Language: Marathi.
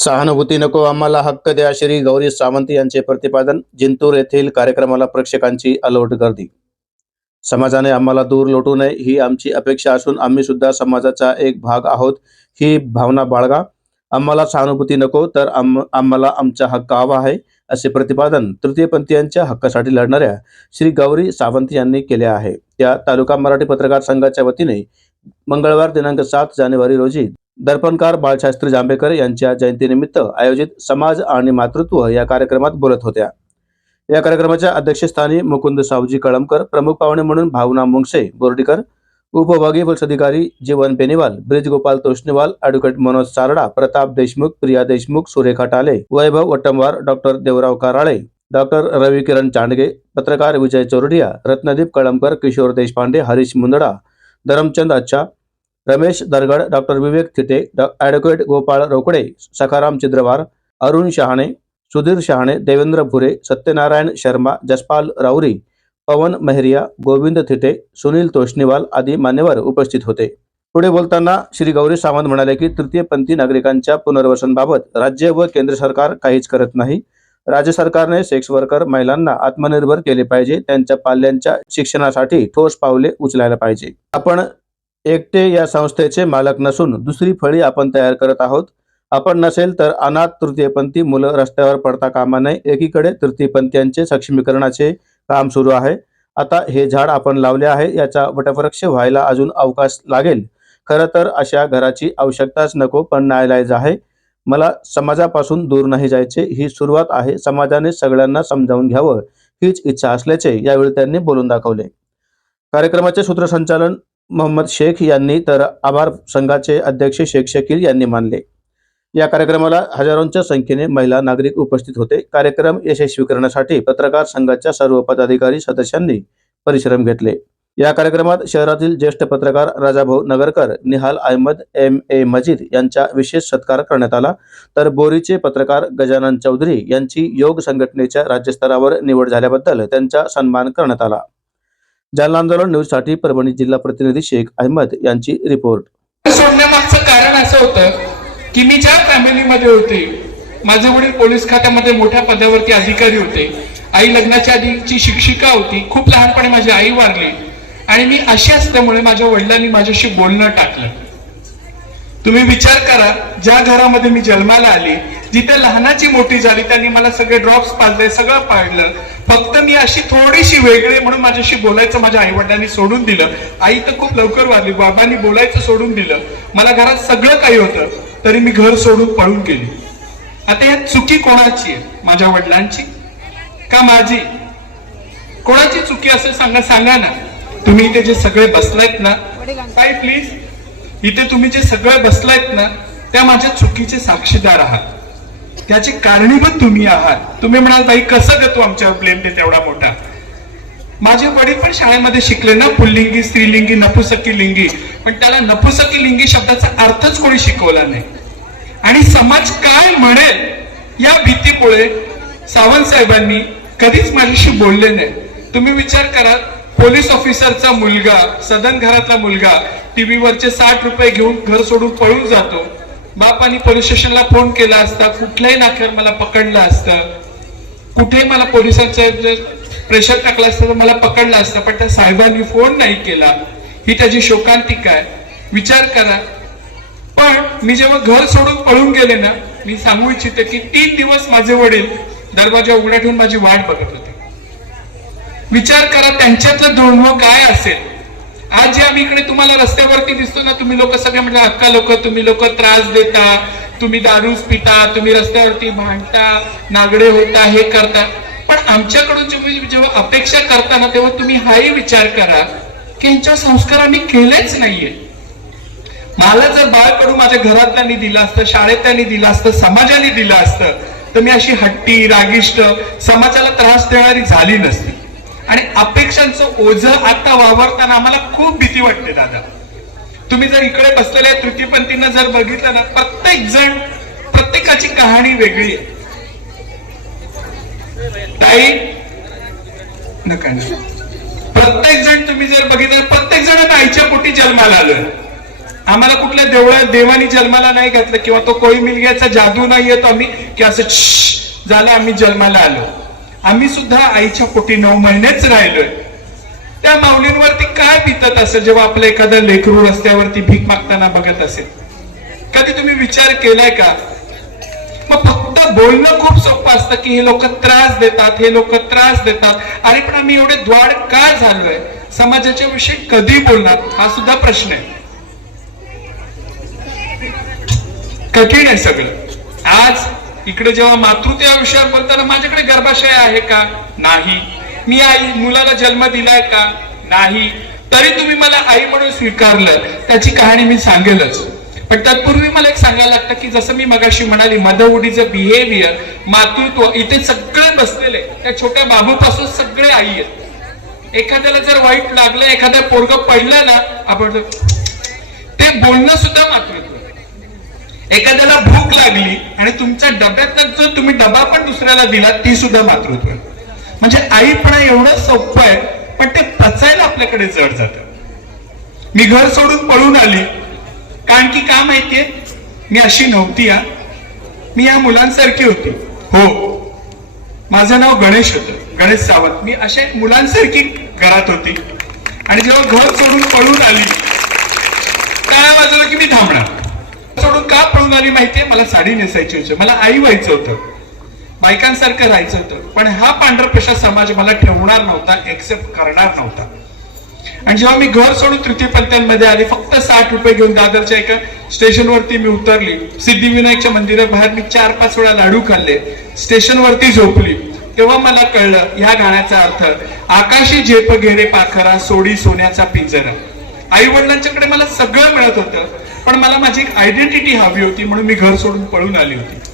सहानुभूती नको आम्हाला हक्क द्या श्री गौरी सावंत यांचे प्रतिपादन जिंतूर येथील कार्यक्रमाला प्रेक्षकांची अलोट गर्दी. समाजाने आम्हाला दूर लोटू नये ही आमची अपेक्षा असून आम्ही सुद्धा समाजाचा एक भाग आहोत ही भावना बाळगा. आम्हाला सहानुभूती नको तर आम आम्हाला आमचा हक्क हवा आहे असे प्रतिपादन तृतीयपंथीयांच्या हक्कासाठी लढणाऱ्या श्री गौरी सावंत यांनी केले आहे. त्या तालुका मराठी पत्रकार संघाच्या वतीने मंगळवार दिनांक सात जानेवारी रोजी दर्पणकार बाळशास्त्री जांभेकर यांच्या जयंतीनिमित्त आयोजित समाज आणि मातृत्व या कार्यक्रमात बोलत होत्या. या कार्यक्रमाच्या अध्यक्षस्थानी मुकुंद सावजी कळमकर प्रमुख पाहुणे म्हणून भावना मुंगसे बोर्डीकर उपविभागीय पोलीस अधिकारी Jeevan Beniwal Brijgopal Toshniwal advocate Manoj Sarda Pratap Deshmukh Priya Deshmukh Surekha Tale Vaibhav Vattamwar doctor Devrao Karale doctor Ravi Kiran Chandge पत्रकार विजय चोरडिया रत्नदीप कळमकर किशोर देशपांडे हरीश मुंदडा धरमचंद अच्छा रमेश दरगड डॉक्टर विवेक थिटे डॉ. ॲडव्होकेट गोपाळ रोकडे सखाराम चिद्रवार अरुण शहाणे सुधीर शहाणे देवेंद्र भुरे सत्यनारायण शर्मा जसपाल राऊरी पवन मेहरिया गोविंद थिटे सुनील तोष्णीवाल आदी मान्यवर उपस्थित होते. पुढे बोलताना श्री गौरी सावंत म्हणाले की तृतीयपंथी नागरिकांच्या पुनर्वसनबाबत राज्य व केंद्र सरकार काहीच करत नाही. राज्य सरकारने सेक्स वर्कर महिलांना आत्मनिर्भर केले पाहिजे त्यांच्या पाल्यांच्या शिक्षणासाठी ठोस पावले उचलायला पाहिजे. आपण एकटे या संस्थेचे मालक नसून दुसरी फळी आपण तयार करत आहोत. आपण नसेल तर अनाथ तृतीयपंथी मुलं रस्त्यावर पडता कामा नये. एकीकडे तृतीयपंथीयांचे सक्षमीकरणाचे काम सुरू आहे. आता हे झाड आपण लावले आहे. याचा वटवृक्ष व्हायला अजून अवकाश लागेल. खरं तर अशा घराची आवश्यकताच नको पण न्यायालयाच आहे. मला समाजापासून दूर नाही जायचे. ही सुरुवात आहे. समाजाने सगळ्यांना समजावून घ्यावं हीच इच्छा असल्याचे यावेळी त्यांनी बोलून दाखवले. कार्यक्रमाचे सूत्रसंचालन मोहम्मद शेख यांनी तर आभार संघाचे अध्यक्ष शेख शकील यांनी मानले. या कार्यक्रमाला हजारोंच्या संख्येने महिला नागरिक उपस्थित होते. कार्यक्रम यशस्वी करण्यासाठी पत्रकार संघाच्या सर्व पदाधिकारी सदस्यांनी परिश्रम घेतले. या कार्यक्रमात शहरातील ज्येष्ठ पत्रकार राजाभाऊ नगरकर निहाल अहमद एम ए मजीद यांचा विशेष सत्कार करण्यात आला. तर बोरीचे पत्रकार गजानन चौधरी यांची योग संघटनेच्या राज्यस्तरावर निवड झाल्याबद्दल त्यांचा सन्मान करण्यात आला. जालना आंदोलन न्यूजसाठी परभणी जिल्हा प्रतिनिधी शेख अहमद यांची रिपोर्ट. सोडण्यामागचं कारण असं होतं की मी ज्या फॅमिलीमध्ये होते माझे वडील पोलीस खात्यामध्ये मोठ्या पदावरती अधिकारी होते. आई लग्नाच्या आधीची शिक्षिका होती. खूप लहानपणी माझी आई वारली. आणि मी अशी असल्यामुळे माझ्या वडिलांनी माझ्याशी बोलणं टाकलं. तुम्ही विचार करा ज्या घरामध्ये मी जन्माला आली जिथे लहानाची मोठी झाली त्यांनी मला सगळे ड्रॉप्स पाजले सगळं पाडलं. फक्त मी अशी थोडीशी वेगळी म्हणून माझ्याशी बोलायचं माझ्या आईवडिलांनी सोडून दिलं. आई तर खूप लवकर वाढली बाबांनी बोलायचं सोडून दिलं. मला घरात सगळं काही होतं. तरी मी घर सोडून पळून गेली. आता या चुकी कोणाची आहे? माझ्या वडिलांची? का माझी? कोणाची चुकी असेल सांगा सांगा ना. तुम्ही इथे जे सगळे बसलायत ना काय प्लीज इथे तुम्ही जे सगळे बसलायत ना त्या माझ्या चुकीचे साक्षीदार आहात. त्याची कारणीभूत तुम्ही आहात. तुम्ही म्हणाल ताई कसं ग तू आमच्यावर ब्लेम देत एवढा मोठा? माझे वडील पण शाळेमध्ये शिकले ना पुल्लिंगी स्त्रीलिंगी नपुसकी लिंगी. पण त्याला नपुसकी लिंगी शब्दाचा अर्थच कोणी शिकवला नाही. आणि समाज काय म्हणेल या भीतीमुळे सावंत साहेबांनी कधीच माझ्याशी बोलले नाही. तुम्ही विचार करा पोलीस ऑफिसरचा मुलगा सदन घरातला मुलगा टीव्हीवरचे साठ रुपये घेऊन घर सोडून पळून जातो. बापानी पोलीस स्टेशनला फोन केला असता कुठल्याही नाक्यावर मला पकडलं असतं कुठेही मला पोलिसांचं जर प्रेशर टाकलं असतं तर मला पकडलं असतं पण त्या साहेबांनी फोन नाही केला. ही त्याची शोकांतिका आहे. विचार करा. पण मी जेव्हा घर सोडून पळून गेले ना मी सांगू इच्छिते की तीन दिवस माझे वडील दरवाजा उघडा ठेवून माझी वाट बघत होते. विचार करा त्यांच्यातलं दुर्मळ काय असेल? आज जे आम्ही इकडे तुम्हाला रस्त्यावरती दिसतो ना तुम्ही लोक सगळे म्हणजे अक्का लोक तुम्ही लोक त्रास देता तुम्ही दारूच पिता तुम्ही रस्त्यावरती भांडता नागडे होता हे करता. पण आमच्याकडून तुम्ही जेव्हा अपेक्षा करता ना तेव्हा तुम्ही हाही विचार करा की यांच्या संस्कार आम्ही केलेच नाहीये. मला जर बाळ कडू माझ्या घरातल्यांनी दिलं असतं शाळेत त्यांनी दिलं असतं समाजाने दिलं असतं तर मी अशी हट्टी रागिष्ट समाजाला त्रास देणारी झाली नसती. आणि अपेक्षांचं ओझ आता वावरताना आम्हाला खूप भीती वाटते दादा. तुम्ही जर इकडे बसलेल्या तृतीयपंथींना जर बघितलं ना प्रत्येक जण प्रत्येकाची कहाणी वेगळी आहे. ताई नका प्रत्येक जण तुम्ही जर बघितलं प्रत्येक जण आईच्या पोटी जन्माला आलं आम्हाला कुठल्या देवळात देवानी जन्माला नाही घातलं किंवा तो कोळी मिलग्याचा जादू नाही येतो आम्ही की असं झालं आम्ही जन्माला आलो. आम्ही सुद्धा आईच्या पोटी नऊ महिनेच राहिलोय. त्या माऊलींवरती काय बितत असेल जेव्हा आपलं एखादं लेकरू रस्त्यावरती भीक मागताना बघत असेल? कधी तुम्ही विचार केलाय का? मग फक्त बोलणं खूप सोपं असतं की हे लोक त्रास देतात हे लोक त्रास देतात. अरे पण आम्ही एवढे द्वाड का झालोय? समाजाच्या विषयी कधी बोलणार? हा सुद्धा प्रश्न आहे. कठीण आहे सगळं. आज इकडे जेव्हा मातृत्व या विषयावर बोलताना माझ्याकडे गर्भाशय आहे का? नाही. मी आई मुलाला जन्म दिलाय का? नाही. तरी तुम्ही मला आई म्हणून स्वीकारलं. त्याची कहाणी मी सांगेलच. पण तत्पूर्वी मला एक सांगायला लागतं की जसं मी मगाशी म्हणाली मदवडीचं बिहेवियर मातृत्व इथे सगळे बसलेले त्या छोट्या बाबूपासून सगळे आई आहेत. एखाद्याला जर वाईट लागलं एखादा पोरग पडलं ना आपण ते बोलणं सुद्धा मातृत्व. एखाद्याला भूक लागली आणि तुमच्या डब्यात जो तुम्ही डबा पण दुसऱ्याला दिला ती सुद्धा मातृत्व. म्हणजे आईपणा एवढं सोपं आहे पण ते पचायला आपल्याकडे जड जात. मी घर सोडून पळून आली. कारण की का माहितीये? मी अशी नव्हती या मी या मुलांसारखी होती. हो. माझं नाव गणेश होतं. गणेश सावंत. मी अशा मुलांसारखी घरात होती. आणि जेव्हा घर सोडून पळून आली काय वाजलं की मी थांबणार? कुठून आली माहितीये? मला साडी नेसायची होती. मला आई व्हायचं होतं. बायकांसारखं राहायचं होतं. पण हा पांढरपेशा समाज मला ठेवणार नव्हता एक्सेप्ट करणार नव्हता. आणि जेव्हा मी घर सोडून तृतीयपंथ्यांमध्ये आले फक्त साठ रुपये घेऊन दादरच्या एका स्टेशनवरती मी उतरली. सिद्धिविनायकच्या मंदिराबाहेर मी चार पाच वेळा लाडू खाल्ले. स्टेशनवरती झोपली. तेव्हा मला कळलं ह्या गाण्याचा अर्थ आकाशी झेप घेरे पाखरा सोडी सोन्याचा पिंजरा. आई वडिलांच्याकडे मला सगळं मिळत होतं. पण मला माझी एक आयडेंटिटी हवी होती म्हणून मी घर सोडून पळून आली होती.